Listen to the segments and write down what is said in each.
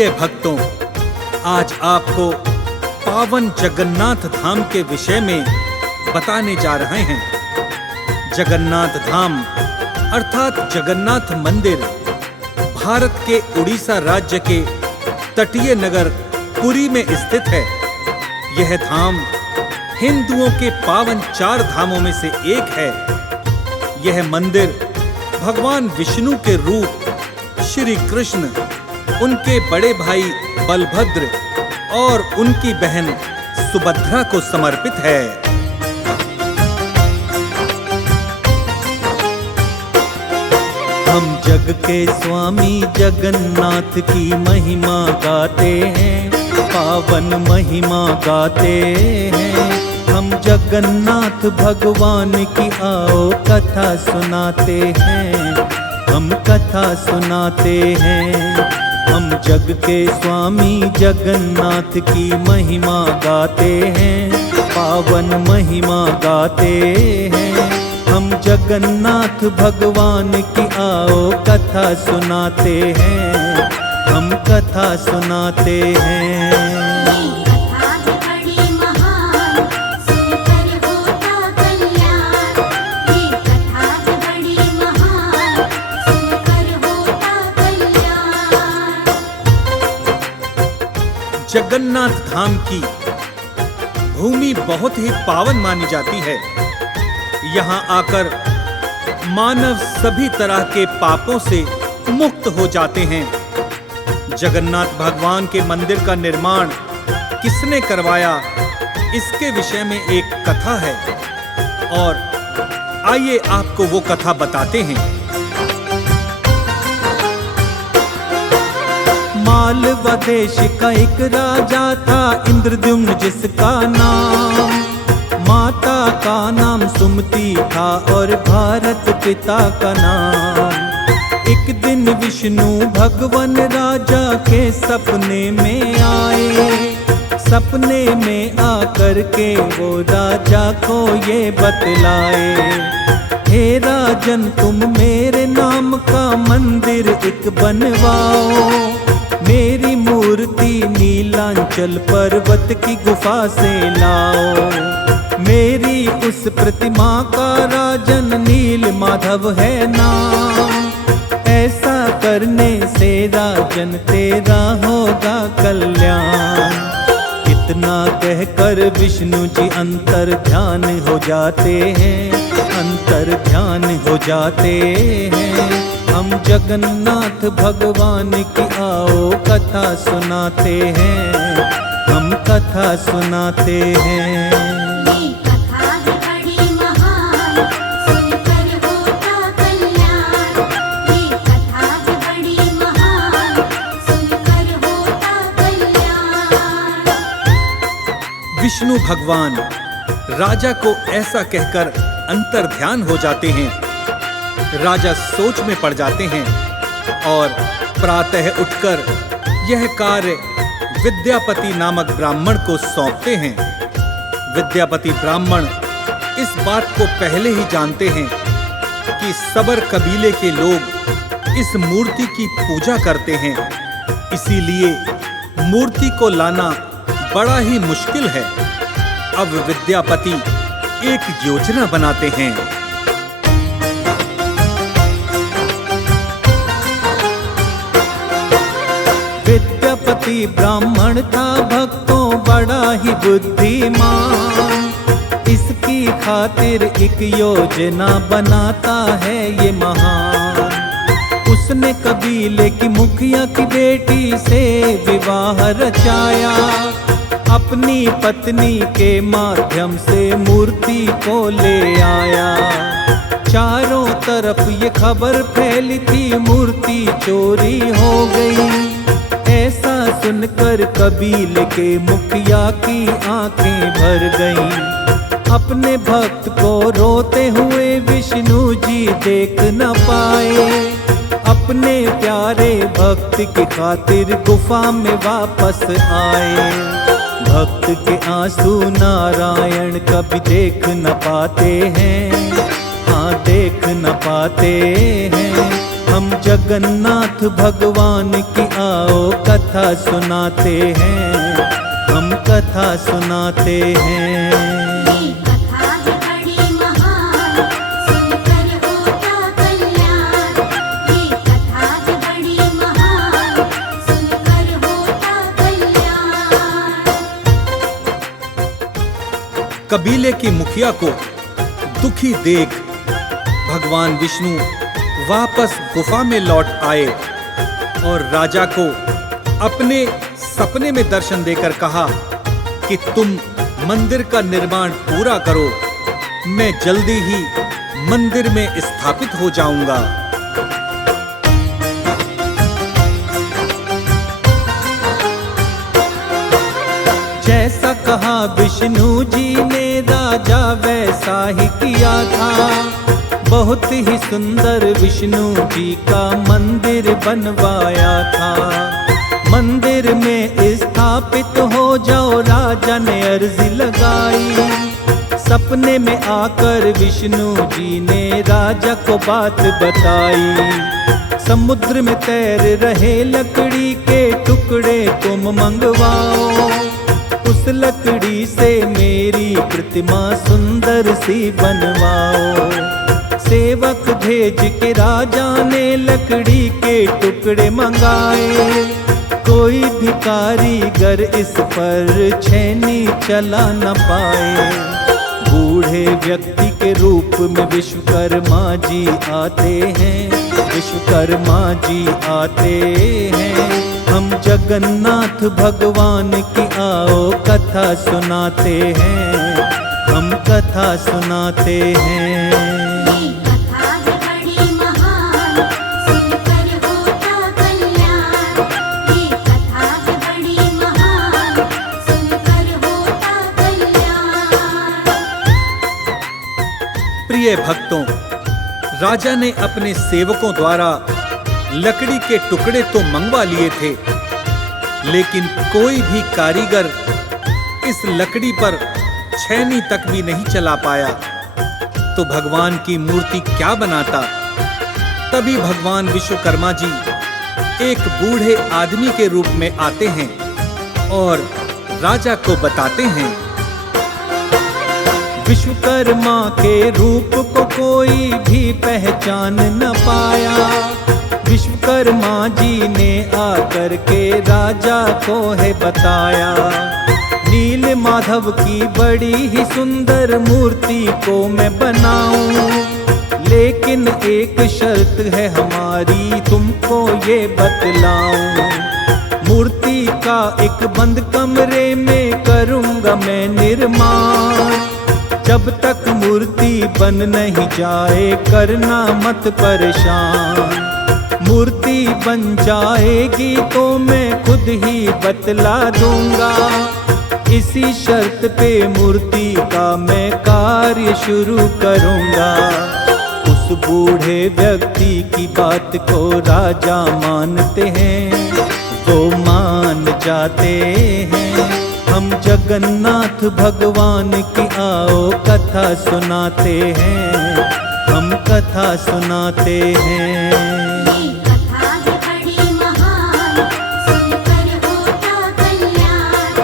प्रिय भक्तों, आज आपको पावन जगन्नाथ धाम के विषय में बताने जा रहे हैं। जगन्नाथ धाम अर्थात जगन्नाथ मंदिर भारत के उड़ीसा राज्य के तटीय नगर पुरी में स्थित है। यह धाम हिंदुओं के पावन 4 धामों में से एक है। यह मंदिर भगवान विष्णु के रूप श्री कृष्ण, उनके बड़े भाई बलभद्र और उनकी बहन सुभद्रा को समर्पित है। हम जग के स्वामी जगन्नाथ की महिमा गाते हैं, पावन महिमा गाते हैं। हम जगन्नाथ भगवान की आओ कथा सुनाते हैं, हम कथा सुनाते हैं। हम जग के स्वामी जगन्नाथ की महिमा गाते हैं, पावन महिमा गाते हैं। हम जगन्नाथ भगवान की आओ कथा सुनाते हैं, हम कथा सुनाते हैं। जगन्नाथ धाम की भूमि बहुत ही पावन मानी जाती है। यहाँ आकर मानव सभी तरह के पापों से मुक्त हो जाते हैं। जगन्नाथ भगवान के मंदिर का निर्माण किसने करवाया, इसके विषय में एक कथा है और आइए आपको वो कथा बताते हैं। मालवा देश का एक राजा था, इंद्रद्युम्न जिसका नाम। माता का नाम सुमति था और भारत पिता का नाम। एक दिन विष्णु भगवान राजा के सपने में आए। सपने में आकर के वो राजा को ये बतलाए, हे राजन तुम मेरे नाम का मंदिर एक बनवाओ। मेरी मूर्ति नीलांचल पर्वत की गुफा से लाओ। मेरी उस प्रतिमा का राजन नील माधव है नाम। ऐसा करने से राजन तेरा होगा कल्याण। इतना कहकर विष्णु जी अंतर ध्यान हो जाते हैं, अंतर ध्यान हो जाते हैं। हम जगन्नाथ भगवान की आओ कथा सुनाते हैं, हम कथा सुनाते हैं। विष्णु भगवान राजा को ऐसा कहकर अंतर ध्यान हो जाते हैं। राजा सोच में पड़ जाते हैं और प्रातः उठकर यह कार्य विद्यापति नामक ब्राह्मण को सौंपते हैं। विद्यापति ब्राह्मण इस बात को पहले ही जानते हैं कि सबर कबीले के लोग इस मूर्ति की पूजा करते हैं, इसीलिए मूर्ति को लाना बड़ा ही मुश्किल है। अब विद्यापति एक योजना बनाते हैं। विद्यापति ब्राह्मण था भक्तों बड़ा ही बुद्धिमान। इसकी खातिर एक योजना बनाता है ये महान। उसने कबीले की मुखिया की बेटी से विवाह रचाया। अपनी पत्नी के माध्यम से मूर्ति को ले आया। चारों तरफ ये खबर फैली थी मूर्ति चोरी हो गई। ऐसा सुनकर कबीले के मुखिया की आंखें भर गईं। अपने भक्त को रोते हुए विष्णु जी देख न पाए। अपने प्यारे भक्त की खातिर गुफा में वापस आए। भक्त के आंसू नारायण कभी देख न पाते हैं, हाँ देख न पाते हैं। हम जगन्नाथ भगवान की आओ कथा कथा सुनाते हैं, हम कथा सुनाते हैं। ये कथा है बड़ी महान, सुनकर होता कल्याण। ये कथा है बड़ी महान, सुनकर होता कल्याण। कबीले की मुखिया को दुखी देख भगवान विष्णु वापस गुफा में लौट आए और राजा को अपने सपने में दर्शन देकर कहा कि तुम मंदिर का निर्माण पूरा करो, मैं जल्दी ही मंदिर में स्थापित हो जाऊंगा। जैसा कहा विष्णु जी ने राजा वैसा ही किया था। बहुत ही सुंदर विष्णु जी का मंदिर बनवाया था। मंदिर में स्थापित हो जाओ राजा ने अर्जी लगाई। सपने में आकर विष्णु जी ने राजा को बात बताई। समुद्र में तैर रहे लकड़ी के टुकड़े तुम मंगवाओ, उस लकड़ी से मेरी प्रतिमा सुंदर सी बनवाओ। सेवक भेज के राजा ने लकड़ी के टुकड़े मंगाए। कोई भी कारीगर इस पर छेनी चला न पाए। बूढ़े व्यक्ति के रूप में विश्वकर्मा जी आते हैं, विश्वकर्मा जी आते हैं। हम जगन्नाथ भगवान की आओ कथा सुनाते हैं, हम कथा सुनाते हैं। ये कथा है बड़ी महान, सुनकर होता कल्याण। ये कथा है बड़ी महान, सुनकर होता कल्याण। प्रिय भक्तों, राजा ने अपने सेवकों द्वारा लकड़ी के टुकड़े तो मंगवा लिए थे, लेकिन कोई भी कारीगर इस लकड़ी पर छेनी तक भी नहीं चला पाया। तो भगवान की मूर्ति क्या बनाता। तभी भगवान विश्वकर्मा जी एक बूढ़े आदमी के रूप में आते हैं और राजा को बताते हैं। विश्वकर्मा के रूप को कोई भी पहचान न पाया। विश्वकर्मा जी ने आकर के राजा को है बताया। नील माधव की बड़ी ही सुंदर मूर्ति को मैं बनाऊं, लेकिन एक शर्त है हमारी, तुमको ये बतलाऊं। मूर्ति का एक बंद कमरे में करूंगा मैं निर्माण। जब तक मूर्ति बन नहीं जाए करना मत परेशान। मूर्ति बन जाएगी तो मैं खुद ही बतला दूंगा। इसी शर्त पे मूर्ति का मैं कार्य शुरू करूंगा। उस बूढ़े व्यक्ति की बात को राजा मानते हैं, वो मान जाते हैं। हम जगन्नाथ भगवान की आओ कथा सुनाते हैं, हम कथा सुनाते हैं। ये कथा है बड़ी महान, सुनकर होता कल्याण।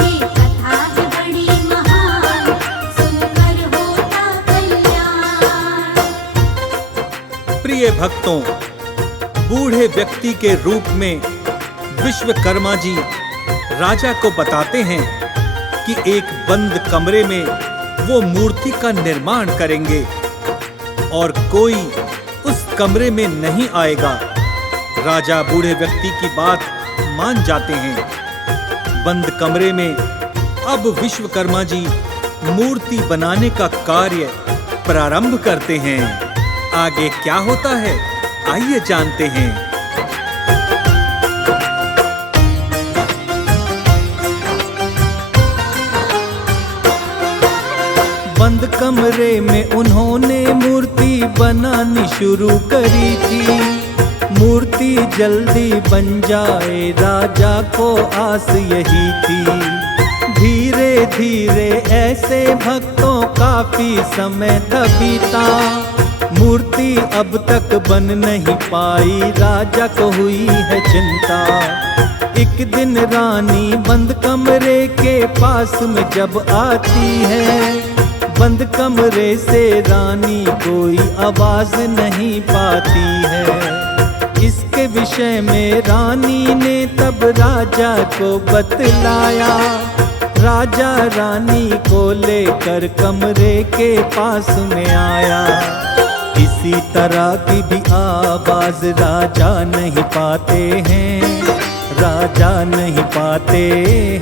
ये कथा है बड़ी महान, सुनकर होता कल्याण। प्रिय भक्तों, बूढ़े व्यक्ति के रूप में विश्वकर्मा जी राजा को बताते हैं कि एक बंद कमरे में वो मूर्ति का निर्माण करेंगे और कोई उस कमरे में नहीं आएगा। राजा बूढ़े व्यक्ति की बात मान जाते हैं। बंद कमरे में अब विश्वकर्मा जी मूर्ति बनाने का कार्य प्रारंभ करते हैं। आगे क्या होता है, आइए जानते हैं। बंद कमरे में उन्होंने मूर्ति बनानी शुरू करी थी। मूर्ति जल्दी बन जाए राजा को आस यही थी। धीरे धीरे ऐसे भक्तों काफी समय था बीता। मूर्ति अब तक बन नहीं पाई, राजा को हुई है चिंता। एक दिन रानी बंद कमरे के पास में जब आती है, बंद कमरे से रानी कोई आवाज नहीं पाती है। इसके विषय में रानी ने तब राजा को बतलाया। राजा रानी को लेकर कमरे के पास में आया। किसी तरह की भी आवाज राजा नहीं पाते हैं, राजा नहीं पाते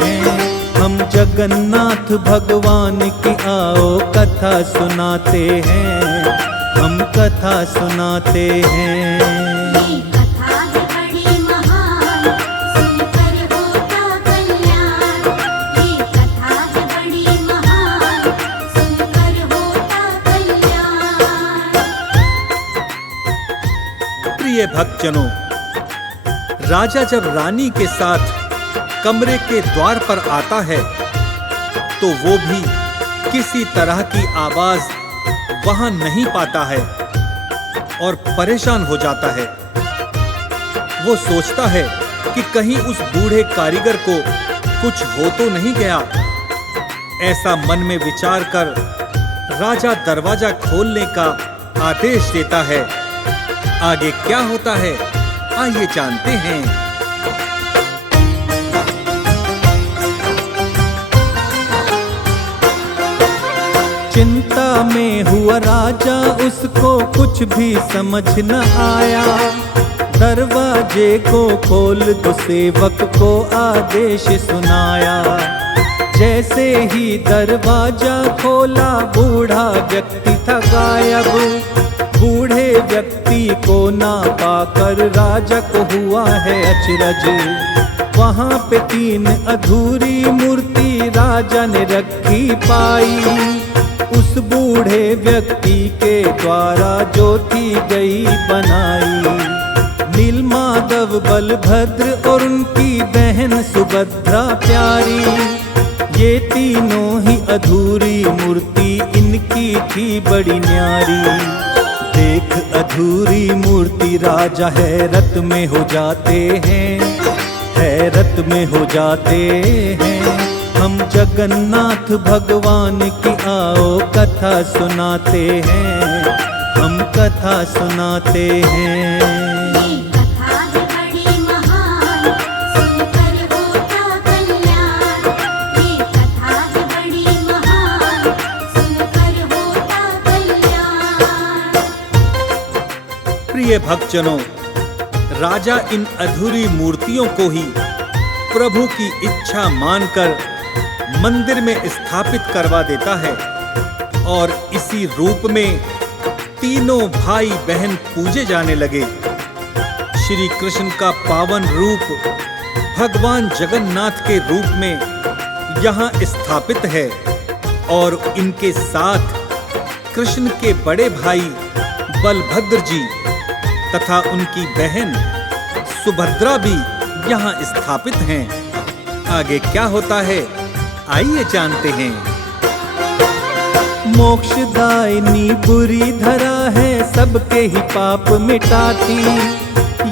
हैं। हम जगन्नाथ भगवान की आओ कथा सुनाते हैं, हम कथा सुनाते हैं। ये कथा है बड़ी महान, सुनकर होता कल्याण। ये कथा है बड़ी महान, सुनकर होता कल्याण। प्रिय भक्तजनों, राजा जब रानी के साथ कमरे के द्वार पर आता है तो वो भी किसी तरह की आवाज वहां नहीं पाता है और परेशान हो जाता है। वो सोचता है कि कहीं उस बूढ़े कारीगर को कुछ हो तो नहीं गया। ऐसा मन में विचार कर राजा दरवाजा खोलने का आदेश देता है। आगे क्या होता है, आइए जानते हैं। चिंता में हुआ राजा, उसको कुछ भी समझ न आया। दरवाजे को खोल तो सेवक को आदेश सुनाया। जैसे ही दरवाजा खोला बूढ़ा व्यक्ति था गायब। बूढ़े व्यक्ति को ना पाकर राजा को हुआ है अचरज। वहाँ पे 3 अधूरी मूर्ति राजा ने रखी पाई। उस बूढ़े व्यक्ति के द्वारा जो थी गई बनाई। नीलमाधव बलभद्र और उनकी बहन सुभद्रा प्यारी, ये तीनों ही अधूरी मूर्ति इनकी थी बड़ी न्यारी। देख अधूरी मूर्ति राजा हैरत में हो जाते हैं, हैरत में हो जाते हैं। हम जगन्नाथ भगवान की आओ कथा सुनाते हैं, हम कथा सुनाते हैं। ये कथा है बड़ी महान, सुनकर होता कल्याण। ये कथा है बड़ी महान, सुनकर होता कल्याण। प्रिय भक्तजनों, राजा इन अधूरी मूर्तियों को ही प्रभु की इच्छा मानकर मंदिर में स्थापित करवा देता है और इसी रूप में तीनों भाई बहन पूजे जाने लगे। श्री कृष्ण का पावन रूप भगवान जगन्नाथ के रूप में यहाँ स्थापित है और इनके साथ कृष्ण के बड़े भाई बलभद्र जी तथा उनकी बहन सुभद्रा भी यहाँ स्थापित हैं। आगे क्या होता है, आइए जानते हैं। मोक्षदायिनी बुरी धरा है, सबके ही पाप मिटाती।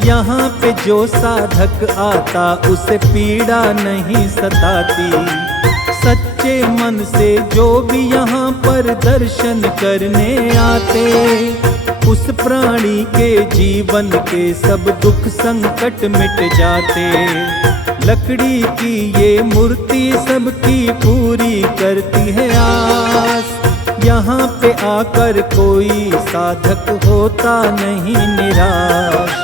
यहाँ पे जो साधक आता उसे पीड़ा नहीं सताती। सच्चे मन से जो भी यहाँ पर दर्शन करने आते, उस प्राणी के जीवन के सब दुख संकट मिट जाते। लकड़ी की ये मूर्ति सबकी पूरी करती है आस। यहाँ पे आकर कोई साधक होता नहीं निराश।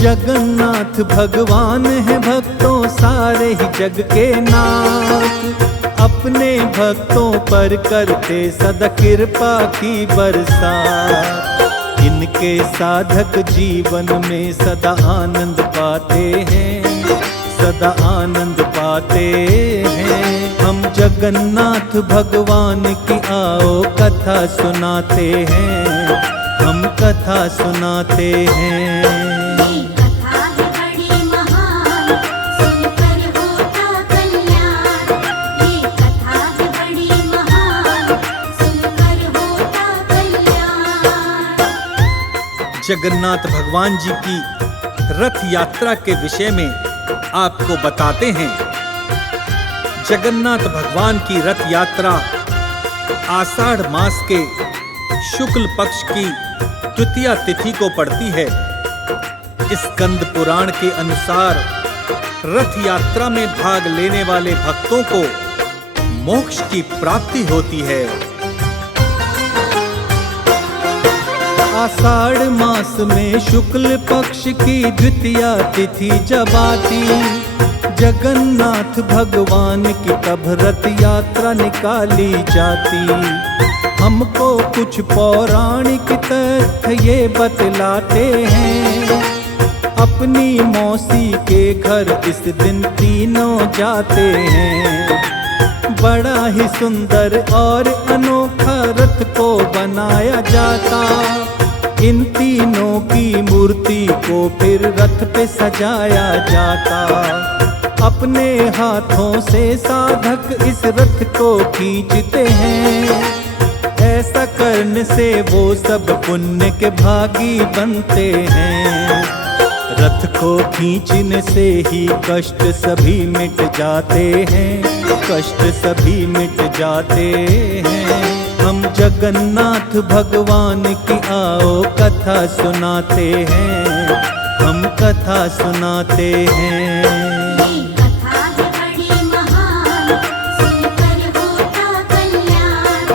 जगन्नाथ भगवान है भक्तों सारे ही जग के नाथ। अपने भक्तों पर करते सदा कृपा की बरसात। इनके साधक जीवन में सदा आनंद पाते हैं, सदा आनंद पाते हैं। हम जगन्नाथ भगवान की आओ कथा सुनाते हैं, हम कथा सुनाते हैं। ये कथा है बड़ी महान, सुनकर होता कल्याण। ये कथा है बड़ी महान, सुनकर होता कल्याण। जगन्नाथ भगवान जी की रथ यात्रा के विषय में आपको बताते हैं। जगन्नाथ भगवान की रथ यात्रा आषाढ़ मास के शुक्ल पक्ष की द्वितीया तिथि को पड़ती है। स्कंद पुराण के अनुसार रथ यात्रा में भाग लेने वाले भक्तों को मोक्ष की प्राप्ति होती है। आषाढ़ मास में शुक्ल पक्ष की द्वितीया तिथि जब आती, जगन्नाथ भगवान की तब रथ यात्रा निकाली जाती। हमको कुछ पौराणिक तथ्य ये बतलाते हैं, अपनी मौसी के घर इस दिन तीनों जाते हैं। बड़ा ही सुंदर और अनोखा रथ को बनाया जाता, इन तीनों की मूर्ति को फिर रथ पे सजाया जाता। अपने हाथों से साधक इस रथ को खींचते हैं, ऐसा करने से वो सब पुण्य के भागी बनते हैं। रथ को खींचने से ही कष्ट सभी मिट जाते हैं, कष्ट सभी मिट जाते हैं। हम जगन्नाथ भगवान की आओ कथा सुनाते हैं, हम कथा सुनाते हैं। ये कथा है बड़ी महान, सुनकर होता कल्याण।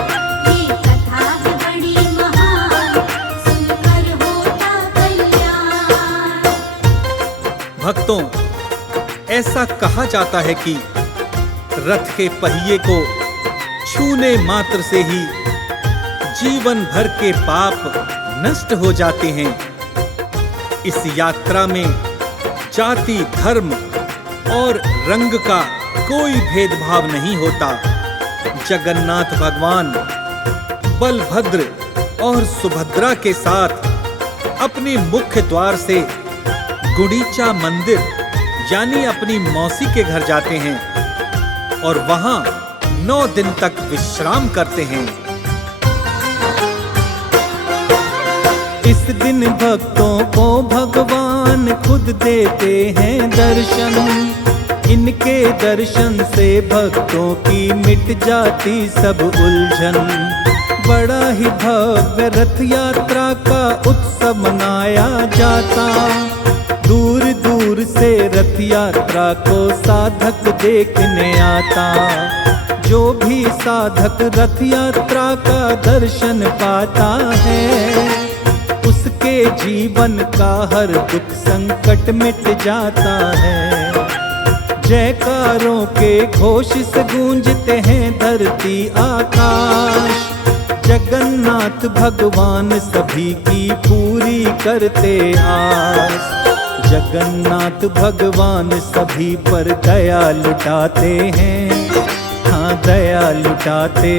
ये कथा है बड़ी महान, सुनकर होता कल्याण। भक्तों, ऐसा कहा जाता है कि रथ के पहिए को छूने मात्र से ही जीवन भर के पाप नष्ट हो जाते हैं। इस यात्रा में जाति, धर्म और रंग का कोई भेदभाव नहीं होता। जगन्नाथ भगवान बलभद्र और सुभद्रा के साथ अपने मुख्य द्वार से गुंडीचा मंदिर यानी अपनी मौसी के घर जाते हैं और वहां 9 दिन तक विश्राम करते हैं। इस दिन भक्तों को भगवान खुद देते हैं दर्शन, इनके दर्शन से भक्तों की मिट जाती सब उलझन। बड़ा ही भव्य रथ यात्रा का उत्सव मनाया जाता, दूर दूर से रथ यात्रा को साधक देखने आता। जो भी साधक रथ यात्रा का दर्शन पाता है, उसके जीवन का हर दुख संकट मिट जाता है। जयकारों के घोष से गूंजते हैं धरती आकाश, जगन्नाथ भगवान सभी की पूरी करते आस। जगन्नाथ भगवान सभी पर दया लुटाते हैं, हाँ दया लुटाते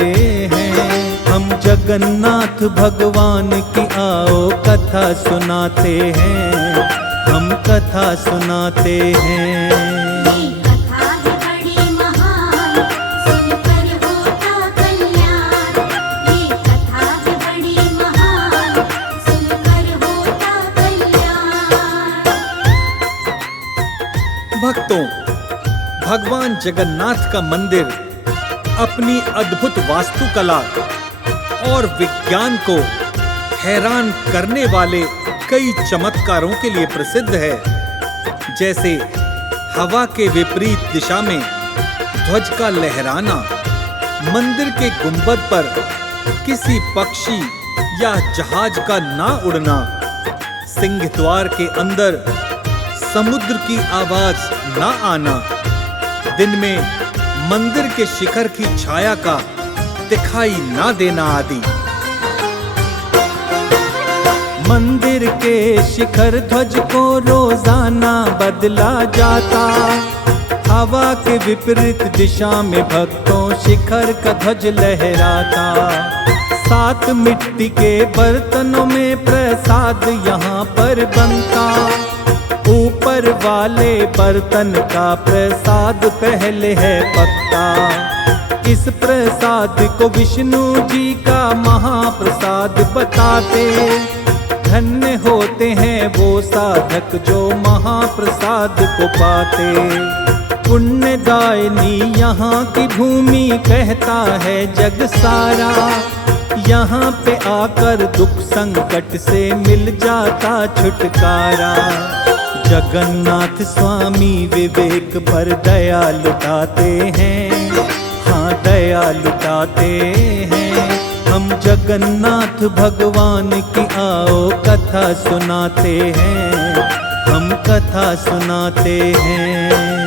हैं। हम जगन्नाथ भगवान की आओ कथा सुनाते हैं, हम कथा सुनाते हैं। ये कथा है बड़ी महान, सुनकर होता कल्याण। ये कथा है बड़ी महान, सुनकर होता कल्याण। भक्तों, भगवान जगन्नाथ का मंदिर अपनी अद्भुत वास्तुकला और विज्ञान को हैरान करने वाले कई चमत्कारों के लिए प्रसिद्ध है। जैसे हवा के विपरीत दिशा में ध्वज का लहराना, मंदिर के गुंबद पर किसी पक्षी या जहाज का ना उड़ना, सिंह द्वार के अंदर समुद्र की आवाज ना आना, दिन में मंदिर के शिखर की छाया का दिखाई ना देना आदि। मंदिर के शिखर ध्वज को रोजाना बदला जाता, हवा के विपरीत दिशा में भक्तों शिखर का ध्वज लहराता। 7 मिट्टी के बर्तनों में प्रसाद यहाँ पर बनता, ऊपर वाले बर्तन का प्रसाद पहले है पकता। इस प्रसाद को विष्णु जी का महाप्रसाद बताते, धन्य होता होते हैं वो साधक जो महाप्रसाद को पाते। पुण्यदायिनी यहाँ की भूमि कहता है जग सारा, यहाँ पे आकर दुख संकट से मिल जाता छुटकारा। जगन्नाथ स्वामी विवेक पर दया लुटाते हैं, हाँ दया लुटाते हैं। हम जगन्नाथ भगवान की आओ कथा सुनाते हैं, हम कथा सुनाते हैं।